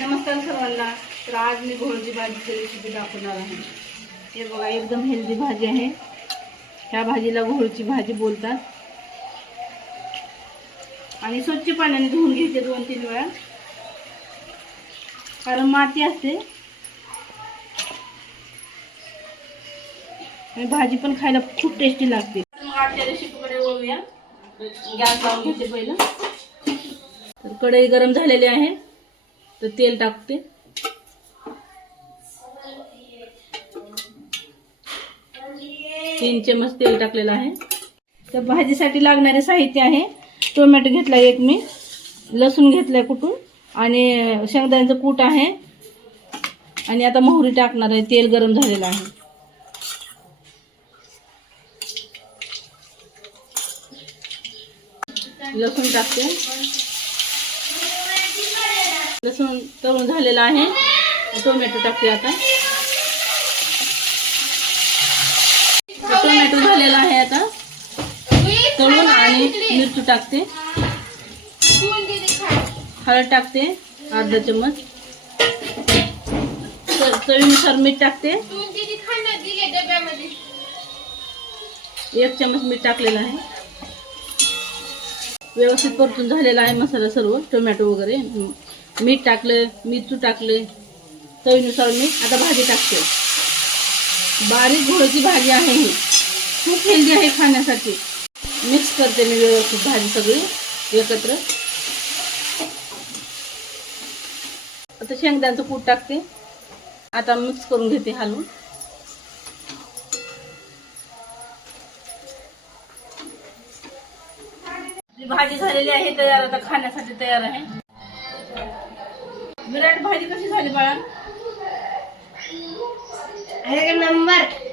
नमस्कार सर्वांना. तर आज मी घोळची भाजीची रेसिपी दाखवणार आहे. हे बघा, एकदम हेल्दी भाजी आहे. ह्या भाजीला घोळची भाजी बोलतात. आणि स्वच्छ पाण्याने धुवून घ्यायचे दोन तीन वेळा. कारण माती असते. आणि भाजी पण खायला खूप टेस्टी लागते. मग आजच्या रेसिपीकडे वळूया. गॅस लावून घेते पहिलं. तर कढई गरम झालेली आहे. तर तेल टाकते. तीन चमच तेल टाकलेलं आहे. तर भाजीसाठी लागणारे साहित्य आहे. टोमॅटो घेतला एक मी. लसूण घेतलाय कुठून. आणि शेंगदाण्याचं कूट आहे. आणि आता मोहरी टाकणार आहे. तेल गरम झालेलं आहे. लसूण टाकते. तळून झालेला आहे. टोमॅटो टाकते आता. टोमॅटो आहे आता. तळून आणि मिरची टाकते. हळद टाकते, अर्धा चम्मच. चवीनुसार मीठ टाकते. एक चम्मच मीठ टाकलेलं आहे. व्यवस्थित परतून झालेला मसाला सर्व, टोमॅटो वगैरे. मीठ टाकलं, मिरचू टाकले, चवीनुसार मीठ आता भाजी टाकते. बारीक घोळची भाजी आहे ही. खूप हेल्दी आहे खाण्यासाठी. मिक्स करते मी व्यवस्थित भाजी सगळी एकत्र. आता शेंगदाण्याचं कूट टाकते. आता मिक्स करून घेते हलवून. भाजी झालेली आहे, तयार आता खाण्यासाठी तयार आहे. विराट भाजी कशी झाली बाळा? एक नंबर?